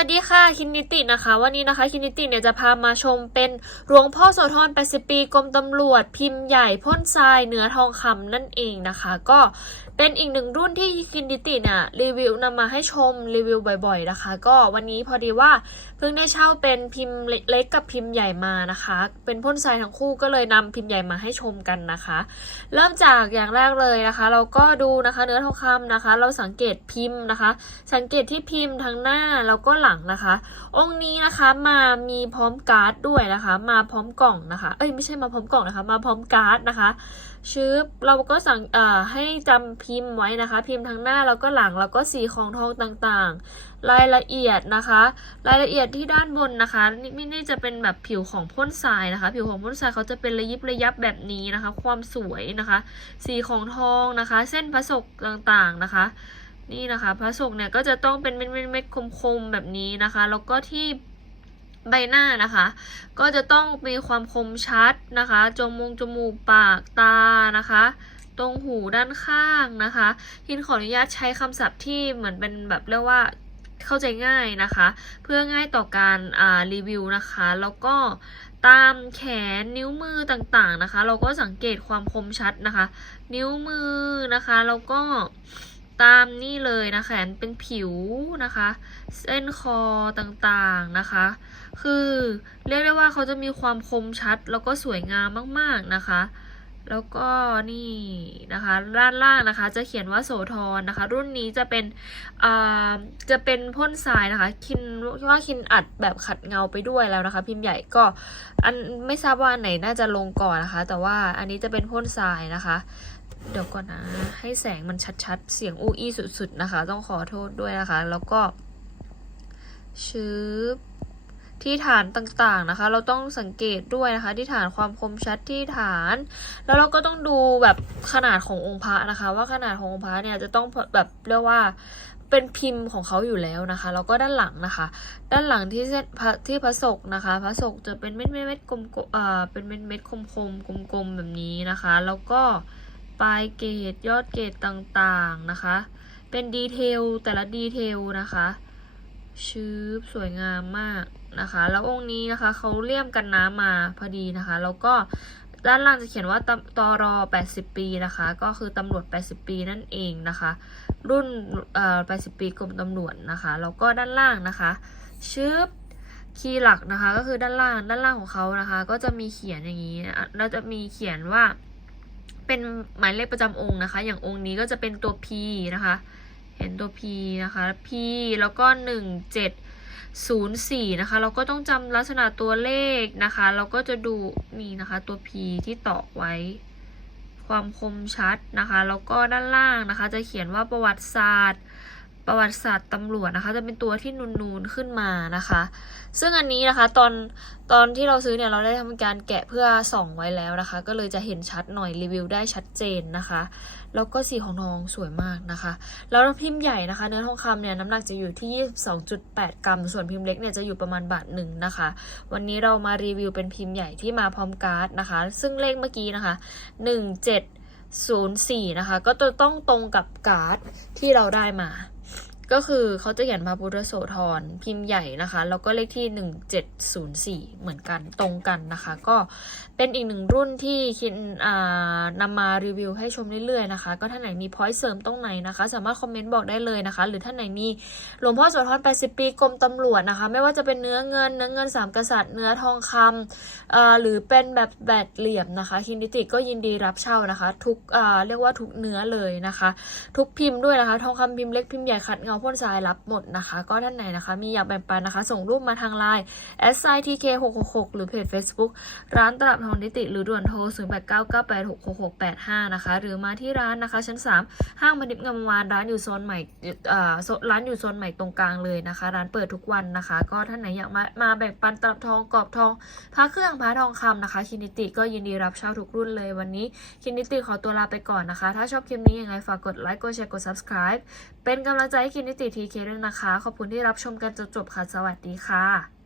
สวัสดีค่ะคินนิตินะคะ วันนี้นะคะคินนิติเนี่ยจะพามาชมเป็นหลวงพ่อโสธร80 ปีกรมตำรวจพิมพ์ใหญ่พ่นทรายเนื้อทองคำนั่นเองนะคะ ก็เป็นอีกหนึ่งรุ่นที่คินนิติเนี่ยรีวิวนำมาให้ชมรีวิวบ่อยๆนะคะ ก็วันนี้พอดีว่าเพิ่งได้เช่าเป็นพิมพ์เล็กกับพิมพ์ใหญ่มานะคะ เป็นพ่นทรายทั้งคู่ก็เลยนำพิมพ์ใหญ่มาให้ชมกันนะคะ เริ่มจากอย่างแรกเลยนะคะ เราก็ดูนะคะเนื้อทองคำนะคะ เราสังเกตพิมพ์นะคะ สังเกตที่พิมพ์ทั้งหน้าแล้วก็หลังนะคะ องค์นี้นะคะมามีพร้อมการ์ดด้วยนะคะ มาพร้อมกล่องนะคะ เอ้ยไม่ใช่มาพร้อมกล่องนะคะ มาพร้อมการ์ดนะคะชื้อเราก็สั่งเอ่อให้จำพิมพ์ไว้นะคะ พิมพ์ทั้งหน้าแล้วก็หลังแล้วก็สีของทองต่างๆ รายละเอียดนะคะ รายละเอียดที่ด้านบนนะคะนี่ไม่ได้จะเป็นแบบผิวของพ่นทรายนะคะ ผิวของพ่นทรายเขาจะเป็นระยิบระยับแบบนี้นะคะ ความสวยนะคะ สีของทองนะคะ เส้นผสกต่างๆนะคะ นี่นะคะพระศุกร์เนี่ยก็จะต้องเป็นเม็ดๆเม็ดคมๆแบบนี้นะคะ แล้วก็ที่ใบหน้านะคะ ก็จะต้องมีความคมชัดนะคะจมูกจมูกปากตานะคะ ตรงหูด้านข้างนะคะทินขออนุญาตใช้คำศัพท์ที่เหมือนเป็นแบบเรียกว่าเข้าใจง่ายนะคะ เพื่อง่ายต่อการอ่ารีวิวนะคะ แล้วก็ตามแขนนิ้วมือต่างๆนะคะ เราก็สังเกตความคมชัดนะคะ นิ้วมือนะคะแล้วก็ ตามนี่เลยนะแขนเป็นผิวนะคะ เส้นคอต่างๆนะคะ คือเรียกได้ว่าเขาจะมีความคมชัดแล้วก็สวยงามมากๆนะคะ แล้วก็นี่นะคะด้านล่างนะคะ จะเขียนว่าโสธรนะคะ รุ่นนี้จะเป็นอ่าจะเป็นพ่นทรายนะคะคินว่าคินอัดแบบขัดเงาไปด้วยแล้วนะคะ พิมพ์ใหญ่ก็อันไม่ทราบว่าอันไหนน่าจะลงก่อนนะคะ แต่ว่าอันนี้จะเป็นพ่นทรายนะคะ เดี๋ยวก่อนนะ ให้แสงมันชัดๆ เสียงอู้อี้สุดๆนะคะ ต้องขอโทษด้วยนะคะ แล้วก็ชื้อที่ฐานต่างๆนะคะ เราต้องสังเกตด้วยนะคะ ที่ฐานความคมชัดที่ฐาน แล้วเราก็ต้องดูแบบขนาดขององค์พระนะคะ ว่าขนาดขององค์พระเนี่ยจะต้องแบบเรียกว่าเป็นพิมพ์ของเขาอยู่แล้วนะคะ แล้วก็ด้านหลังนะคะ ด้านหลังที่เส้นพระที่พระศกนะคะพระศกจะเป็นเม็ดเม็ดเม็ดกลมๆเอ่อเป็นเม็ดเม็ดคมๆกลมๆแบบนี้นะคะ แล้วก็ ปลายเกรดยอดเกรดต่างๆนะคะ เป็นดีเทลแต่ละดีเทลนะคะชื้อสวยงามมากนะคะ แล้วองค์นี้นะคะเขาเลี่ยมกันน้ำมาพอดีนะคะ แล้วก็ด้านล่างจะเขียนว่าตตร80 ปีนะคะ ก็คือตำรวจ 80 ปีนั่นเองนะคะ รุ่นเอ่อ80 ปีกรมตำรวจนะคะ แล้วก็ด้านล่างนะคะชื้อคีย์หลักนะคะ ก็คือด้านล่างด้านล่างของเขานะคะ ก็จะมีเขียนอย่างนี้นะแล้วจะมีเขียนว่า เป็นหมายเลขประจำองค์นะคะ อย่างองค์นี้ก็จะเป็นตัว P นะคะ เห็นตัว P นะคะ P แล้วก็หนึ่งเจ็ดศูนย์สี่นะคะ เราก็ต้องจำลักษณะตัวเลขนะคะ เราก็จะดูนี่นะคะตัว P ที่ตอกไว้ ความคมชัดนะคะ แล้วก็ด้านล่างนะคะ จะเขียนว่าประวัติศาสตร์ประวัติศาสตร์ตำรวจนะคะ จะเป็นตัวที่นูนๆขึ้นมานะคะ ซึ่งอันนี้นะคะตอน ตอนที่เราซื้อเนี่ยเราได้ทำการแกะเพื่อส่องไว้แล้วนะคะ ก็เลยจะเห็นชัดหน่อยรีวิวได้ชัดเจนนะคะ แล้วก็สีของทองสวยมากนะคะ แล้วพิมพ์ใหญ่นะคะ เนื้อทองคำเนี่ยน้ำหนักจะอยู่ที่ 22.8 กรัม ส่วนพิมพ์เล็กเนี่ยจะอยู่ประมาณบาทหนึ่งนะคะ วันนี้เรามารีวิวเป็นพิมพ์ใหญ่ที่มาพร้อมการ์ดนะคะ ซึ่งเลขเมื่อกี้นะคะ 1704 นะคะ ก็จะต้องตรงกับการ์ดที่เราได้มา ก็คือเขาจะเขียนพระพุทธโสธรพิมพ์ใหญ่นะคะ แล้วก็เลขที่ 1704 เหมือนกันตรงกันนะคะ ก็เป็นอีกหนึ่งรุ่นที่คิดอ่านำมารีวิวให้ชมเรื่อยๆนะคะ ก็ท่านไหนมีพอยต์เสริมตรงไหนนะคะ สามารถคอมเมนต์บอกได้เลยนะคะ หรือท่านไหนมีหลวงพ่อโสธร80 ปีกรมตำรวจนะคะ ไม่ว่าจะเป็นเนื้อเงินเนื้อเงินสามกษัตริย์เนื้อทองคำหรือเป็นแบบแบตเหลี่ยมนะคะคินิติก็ยินดีรับเช่านะคะ ทุกเรียกว่าทุกเนื้อเลยนะคะ ทุกพิมพ์ด้วยนะคะ ทองคำพิมพ์เล็กพิมพ์ใหญ่ขัดเงาพ่นทรายรับหมดนะคะ ก็ท่านไหนนะคะ มีอยากแบ่งปันนะคะ ส่งรูปมาทางไลน์ s i t k 6 6 6หรือเพจ Facebook ร้านตลับทองนิติ หรือด่วนโทร 0 8 9 9 8 6 6 6 8 5 นะคะ หรือมาที่ร้านนะคะ ชั้น 3 ห้างมณิบงามวานร้านอยู่โซนใหม่ร้านอยู่โซนใหม่ตรงกลางเลยนะคะ ร้านเปิดทุกวันนะคะ ก็ท่านไหนอยากมามาแบ่งปันตลับทองกรอบทองพระเครื่องพระทองคำนะคะคินิติก็ยินดีรับเช่าทุกรุ่นเลยวันนี้คินิติขอตัวลาไปก่อนนะคะ ถ้าชอบคลิปนี้ยังไงฝากกดไลค์กดแชร์กด subscribe เป็นกำลังใจให้คินิติทีเคด้วยนะคะ ขอบคุณที่รับชมกันจนจบค่ะ สวัสดีค่ะ